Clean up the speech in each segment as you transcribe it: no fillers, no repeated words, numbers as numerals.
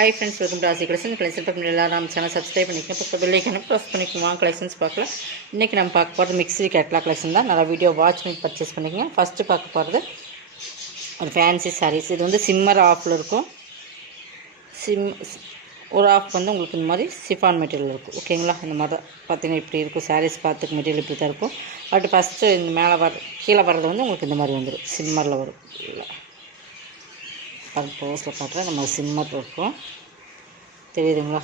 Hi friends, welcome to Asi Collections. Collection பார்க்க எல்லாரும் நம்ம சேனல் சப்ஸ்கிரைப் பண்ணிக்கணும். பக்கத்துல பெல் ஐகானை ப்ரெஸ் பண்ணிக்கோங்க. கலெக்ஷன்ஸ் பார்க்கலாம். இன்றைக்கி நம்ம பார்க்க போகிறது மிக்ஸி கேட்லாக் கலெக்ஷன் தான். நல்லா வீடியோ வாட்ச் பண்ணி பர்ச்சேஸ் பண்ணிக்கங்க. ஃபஸ்ட்டு பார்க்க போகிறது ஒரு ஃபேன்சி சாரீஸ். இது வந்து சிம்மர் ஆஃபில் இருக்கும். ஒரு ஆஃப் வந்து உங்களுக்கு இந்த மாதிரி சிஃபான் மெட்டீரியல் இருக்கும். ஓகேங்களா? இந்த மாதிரி தான் பார்த்தீங்கன்னா இப்படி இருக்கும். சாரீஸ் பார்த்துக்கு மெட்டீரியல் இப்படி தான் இருக்கும். பட் ஃபஸ்ட்டு இந்த மேலே கீழே வர்றது வந்து உங்களுக்கு இந்த மாதிரி வந்துடும். சிம்மரில் வரும். அது போஸ்ட்டில் காட்டுறேன். நம்ம சிம்மர் இருக்கும் தெரியுதுங்களா?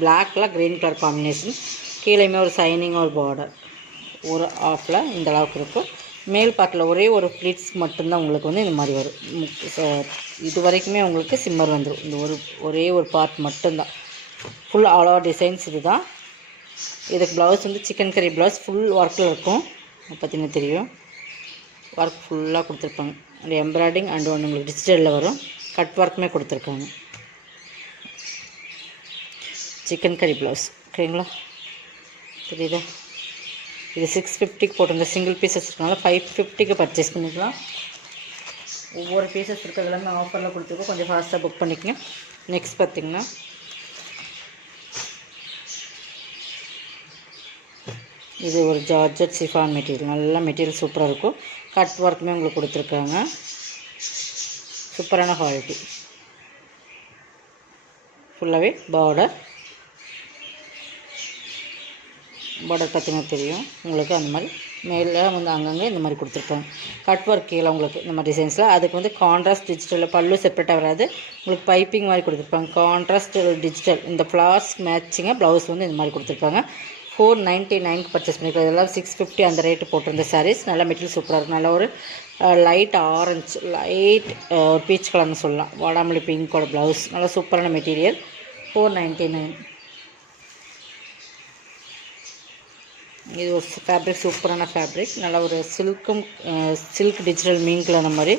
பிளாக்கில் க்ரீன் கலர் காம்பினேஷன். கீழேயுமே ஒரு சைனிங் ஒரு பார்டர் ஒரு ஆஃபில் இந்த அளவுக்கு இருக்கும். மேல் பார்ட்டில் ஒரே ஒரு ஃப்ளீட்ஸ் மட்டும்தான் உங்களுக்கு வந்து இந்த மாதிரி வரும். இது வரைக்குமே உங்களுக்கு சிம்மர் வந்துடும். இந்த ஒரே ஒரு பார்ட் மட்டும்தான். ஃபுல் ஆல் ஓவர் டிசைன்ஸ் இது தான். இதுக்கு ப்ளவுஸ் வந்து சிக்கன் கறி ப்ளவுஸ் ஃபுல் ஒர்க்கில் இருக்கும். பார்த்தீங்கன்னா தெரியும். ஒர்க் ஃபுல்லாக கொடுத்துருப்பாங்க. அந்த எம்ப்ராய்டிங் அண்ட் ஒன்று உங்களுக்கு டிஜிட்டலில் வரும். கட் ஒர்க்குமே கொடுத்துருக்காங்க. சிக்கன் கறி ப்ளவுஸ். ஓகேங்களா? தெரியுதா? இது 650க்கு போட்டிருந்த சிங்கிள் பீசஸ் இருக்கனால 550க்கு பர்ச்சேஸ் பண்ணிக்கலாம். ஒவ்வொரு பீசஸ் இருக்கிறது எல்லாமே ஆஃபரில் கொடுத்துருக்கோம். கொஞ்சம் ஃபாஸ்ட்டாக புக் பண்ணிக்கங்க. நெக்ஸ்ட் பார்த்திங்கன்னா இது ஒரு ஜார்ஜெட் சிஃபான் மெட்டீரியல். நல்ல மெட்டீரியல் சூப்பராக இருக்கும். கட் ஒர்க்குமே உங்களுக்கு கொடுத்துருக்காங்க. சூப்பரான குவாலிட்டி. ஃபுல்லாகவே பார்டர் பார்த்திங்கன்னா தெரியும் உங்களுக்கு. அந்த மாதிரி மேலே வந்து அங்கங்கே இந்த மாதிரி கொடுத்துருப்பாங்க. கட் ஒர்க் கீழே உங்களுக்கு இந்த மாதிரி டிசைன்ஸில். அதுக்கு வந்து கான்ட்ராஸ்ட் டிஜிட்டலில் பல்லு செப்பரேட்டாக வராது. உங்களுக்கு பைப்பிங் மாதிரி கொடுத்துருப்பாங்க. கான்ட்ராஸ்ட் டிஜிட்டல் இந்த ஃப்ளார்ஸ் மேட்சிங்காக ப்ளவுஸ் வந்து இந்த மாதிரி கொடுத்துருப்பாங்க. 499க்கு பர்ச்சேஸ் பண்ணிக்கலாம். இதெல்லாம் 650 அந்த ரேட்டு போட்டிருந்த சாரீஸ். நல்ல மெட்டீரியல் சூப்பராக இருக்கும். நல்ல ஒரு லைட் ஆரஞ்சு லைட் ஒரு பீச் கலர்னு சொல்லலாம். வாடாமல்லி பிங்கோட ப்ளவுஸ். நல்லா சூப்பரான மெட்டீரியல். 499. இது ஒரு ஃபேப்ரிக் சூப்பரான ஃபேப்ரிக். நல்லா ஒரு சில்க் டிஜிட்டல் மீன்கில் அந்த மாதிரி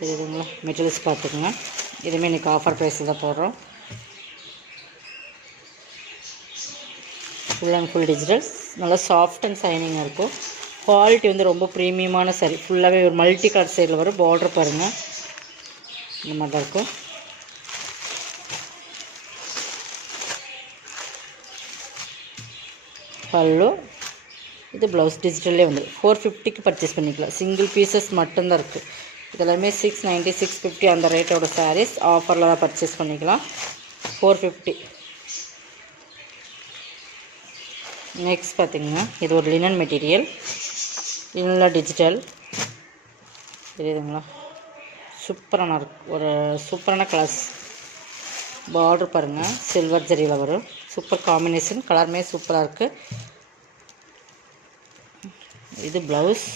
தெரியுதுங்களா? மெட்டீரியல்ஸ் பார்த்துக்குங்க. இதுவுமே இன்றைக்கி ஆஃபர் ப்ரைஸில் தான் போடுறோம். Full and full digitals. நல்லா சாஃப்ட் அண்ட் சைனிங்காக இருக்கும். குவாலிட்டி வந்து ரொம்ப ப்ரீமியமான சாரி. ஃபுல்லாகவே ஒரு மல்டி கலர் சைடில் வரும். பார்டர் பாருங்கள் இந்த மாதிரி தான் இருக்கும். பல்லு இது ப்ளவுஸ் டிஜிட்டல்லே வந்து 450க்கு பர்ச்சேஸ் பண்ணிக்கலாம். சிங்கிள் பீசஸ் மட்டும்தான் இருக்குது. இதெல்லாமே 690 650 அந்த ரேட்டோட சாரீஸ். ஆஃபரில் தான் பர்ச்சேஸ் பண்ணிக்கலாம். 450. நெக்ஸ்ட் பார்த்திங்கன்னா இது ஒரு லினன் மெட்டீரியல். லினனில் டிஜிட்டல் தெரியுதுங்களா? சூப்பரான ஒரு சூப்பரான கலர்ஸ். பார்டர் பாருங்கள் சில்வர் ஜரியில் வரும். Super combination. கலருமே சூப்பராக இருக்குது. இது ப்ளவுஸ்.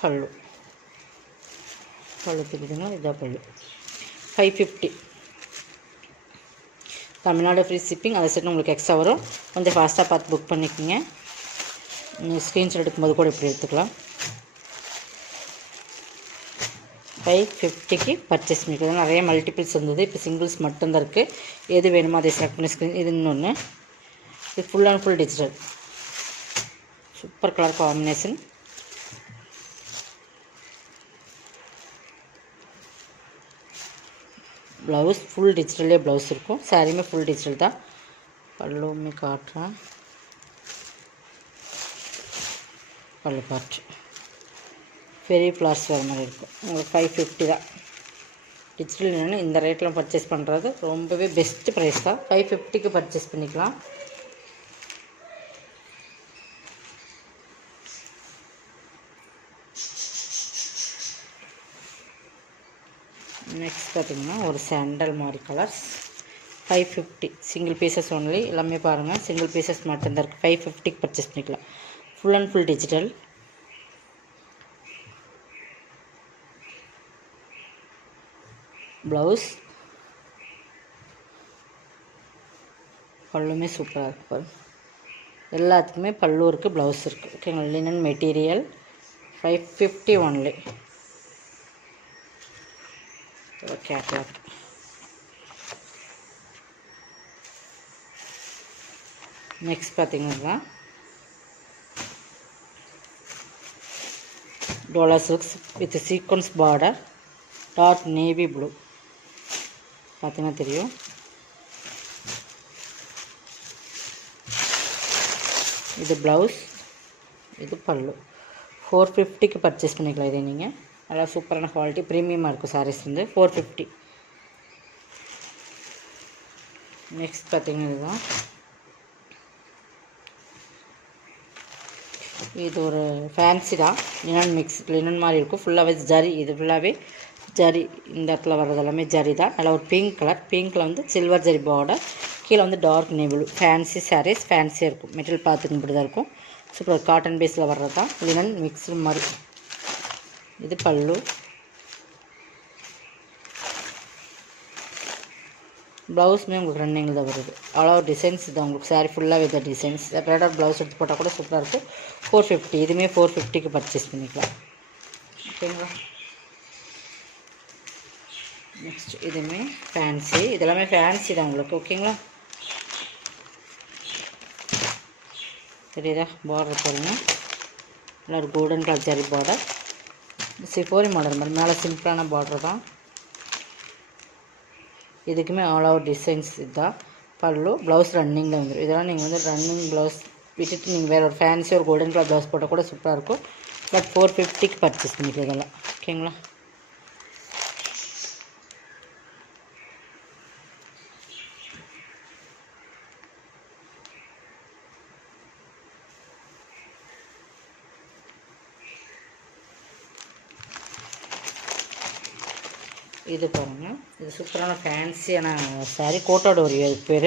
பல்லு தெரியுதுங்களா? இதான் பல்லு. 550. Tamil Nadu free shipping. அதை சைடு உங்களுக்கு எக்ஸ்ட்ரா வரும். கொஞ்சம் ஃபாஸ்ட்டாக பார்த்து புக் பண்ணிக்கோங்க. நீங்கள் ஸ்க்ரீன்ஷாட் எடுக்கும்போது கூட இப்படி எடுத்துக்கலாம். 550க்கு பர்ச்சேஸ் பண்ணிக்கலாம். நிறைய மல்டிபிள்ஸ் இருந்தது. இப்போ சிங்கிள்ஸ் மட்டும்தான் இருக்குது. எது வேணுமோ அதை செலக்ட் பண்ணி ஸ்க்ரீன். இது இன்னொன்று. இது full and full digital. Super colour combination. Blouse full டிஜிட்டல்லே ப்ளவுஸ் இருக்கும். சாரியுமே ஃபுல் டிஜிட்டல் தான். பல்லுமே காட்டுறேன். பல்லு பார்ட் பெரிய ஃப்ளார்ஸ் வர மாதிரி இருக்கும். உங்களுக்கு 550 தான். டிஜிட்டல் என்னென்னு இந்த ரேட்டில் பர்ச்சேஸ் பண்ணுறது ரொம்பவே பெஸ்ட்டு ப்ரைஸ் தான். 550க்கு பர்ச்சேஸ் பண்ணிக்கலாம். நெக்ஸ்ட் பார்த்திங்கன்னா ஒரு சாண்டல் மாதிரி கலர்ஸ். 550 single pieces only. எல்லாமே பாருங்கள் சிங்கிள் பீசஸ் மட்டும்தான் இருக்குது. 550க்கு பர்ச்சேஸ் பண்ணிக்கலாம். Full and full digital. Blouse பல்லுமே சூப்பராக இருக்குது. எல்லாத்துக்குமே பல்லு இருக்குது, ப்ளவுஸ் இருக்குது. ஓகேங்களா? Linen material. 550 only. Catalogue. Next பார்த்திங்கன்னா dola silks with sequence border, dark navy blue. பார்த்தீங்கன்னா தெரியும். இது ப்ளவுஸ், இது பல்லு. 450க்கு பர்ச்சேஸ் பண்ணிக்கலாம். இதே நீங்கள் நல்லா சூப்பரான குவாலிட்டி, ப்ரீமியமாக இருக்கும் சாரீஸ் வந்து. 450. நெக்ஸ்ட் பார்த்தீங்கன்னா இதுதான். இது ஒரு ஃபேன்சி தான், லினன் மிக்ஸ், லினன் மாதிரி இருக்கும். ஃபுல்லாகவே ஜரி, இது ஃபுல்லாகவே ஜரி. இந்த இடத்துல வர்றது எல்லாமே ஜரி தான். நல்லா ஒரு பிங்க் கலர், பிங்க்கில் வந்து சில்வர் ஜரி பார்டர், கீழே வந்து டார்க் நேவி. ஃபேன்சி சாரீஸ், ஃபேன்சியாக இருக்கும். மெட்டீரியல் பார்த்துக்கு இப்படி தான் இருக்கும். சூப்பர் காட்டன் பேஸில் வர்றது தான், லினன் மிக்ஸு மாதிரி. இது பல்லு. ப்ளவுஸுமே உங்களுக்கு ரன்னிங்கில் தான் வருது. அவ்வளோ டிசைன்ஸ் தான் உங்களுக்கு. சாரீ ஃபுல்லாக வித டிசைன்ஸ். செப்பரேட்டாக ப்ளவுஸ் எடுத்து போட்டால் கூட சூப்பராக இருக்கும். 450. இதுவுமே 450க்கு பர்ச்சேஸ் பண்ணிக்கலாம். ஓகேங்களா. நெக்ஸ்ட் இதுவுமே ஃபேன்சி. இதெல்லாமே ஃபேன்சி தான் உங்களுக்கு. ஓகேங்களா. தெரியுதா பார்டர் பாருங்கள். நல்லா ஒரு கோல்டன் கலர் ஜரி பார்டர். சிஃபோரி மாடல் மாதிரி மேலே சிம்பிளான பார்டர் தான். இதுக்குமே ஆல் ஓவர் டிசைன்ஸ் இதுதான். பல்லு, ப்ளவுஸ் ரன்னிங்கில் வந்துடும். இதெல்லாம் நீங்கள் வந்து ரன்னிங் ப்ளவுஸ் விட்டுட்டு நீங்கள் வேறு ஒரு ஃபேன்சி ஒரு கோல்டன் கலர் ப்ளவுஸ் போட்டால் கூட சூப்பராக இருக்கும். பட் 450க்கு பர்ச்சேஸ் பண்ணிக்கலாம் இதெல்லாம். ஓகேங்களா. இது பாருங்கள். இது சூப்பரான ஃபேன்சியான சாரீ. கோட்டோட ஒரு பேர்.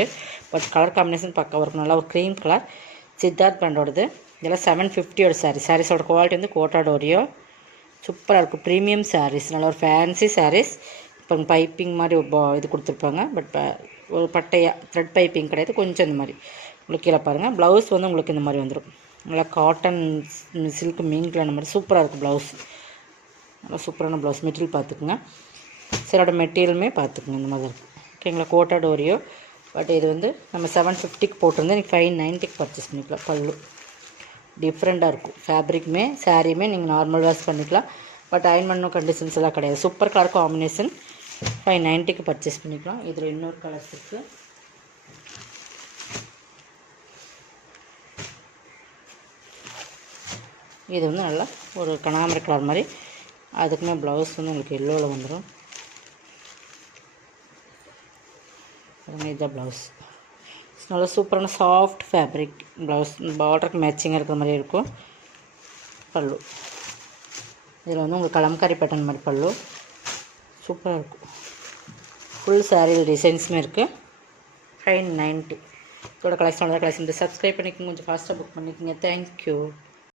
பட் கலர் காம்பினேஷன் பக்கம் இருக்கும். நல்லா ஒரு க்ரீம் கலர், சித்தார்த் பிராண்டோடது. இதெல்லாம் 750 சாரீ. சாரீஸோட குவாலிட்டி வந்து கோட்டாடோரியோ. சூப்பராக இருக்கும். ப்ரீமியம் சாரீஸ், நல்லா ஒரு ஃபேன்சி சாரீஸ். இப்போ பைப்பிங் மாதிரி இது கொடுத்துருப்பாங்க. பட் ஒரு பட்டையாக த்ரெட் பைப்பிங் கிடையாது, கொஞ்சம் இந்த மாதிரி உங்களுக்கு கீழே பாருங்கள். ப்ளவுஸ் வந்து உங்களுக்கு இந்த மாதிரி வந்துடும். நல்லா காட்டன் சில்க் மீன்கில் அந்த மாதிரி சூப்பராக இருக்கும் ப்ளவுஸ். நல்லா சூப்பரான ப்ளவுஸ். மெட்டீரியல் பார்த்துக்குங்க. சிலோட மெட்டீரியலுமே பார்த்துக்குங்க இந்த மாதிரி இருக்கும். ஓகேங்களா. Coated Oreo. பட் இது வந்து நம்ம 750க்கு போட்டிருந்தேன். நீங்கள் 590க்கு பர்ச்சேஸ் பண்ணிக்கலாம். பல்லு டிஃப்ரெண்ட்டாக இருக்கும். ஃபேப்ரிக்குமே சாரியுமே நீங்கள் நார்மல் வாஷ் பண்ணிக்கலாம். பட் அயன் பண்ணணும் கண்டிஷன்ஸ் எல்லாம் கிடையாது. Super colour combination. 590க்கு பர்ச்சேஸ் பண்ணிக்கலாம். இதில் இன்னொரு கலர்ஸ் இருக்குது. இது வந்து நல்லா ஒரு கனகாமரை கலர் மாதிரி. அதுக்குமே ப்ளவுஸ் வந்து உங்களுக்கு எல்லோவில் வந்துடும். இதுதான் ப்ளவுஸ். நல்லா சூப்பரான சாஃப்ட் ஃபேப்ரிக் ப்ளவுஸ். பார்டருக்கு மேட்சிங்காக இருக்கிற மாதிரி இருக்கும். பல்லு இதில் வந்து உங்களுக்கு கலம்காரி பேட்டர்ன் மாதிரி பல்லு. சூப்பராக இருக்கும். ஃபுல் சாரீ டிசைன்ஸுமே இருக்குது. 590. இதோட கலெக்ஷன் சப்ஸ்கிரைப் பண்ணிக்கோங்க. கொஞ்சம் ஃபாஸ்ட்டாக புக் பண்ணிக்கோங்க. தேங்க்யூ.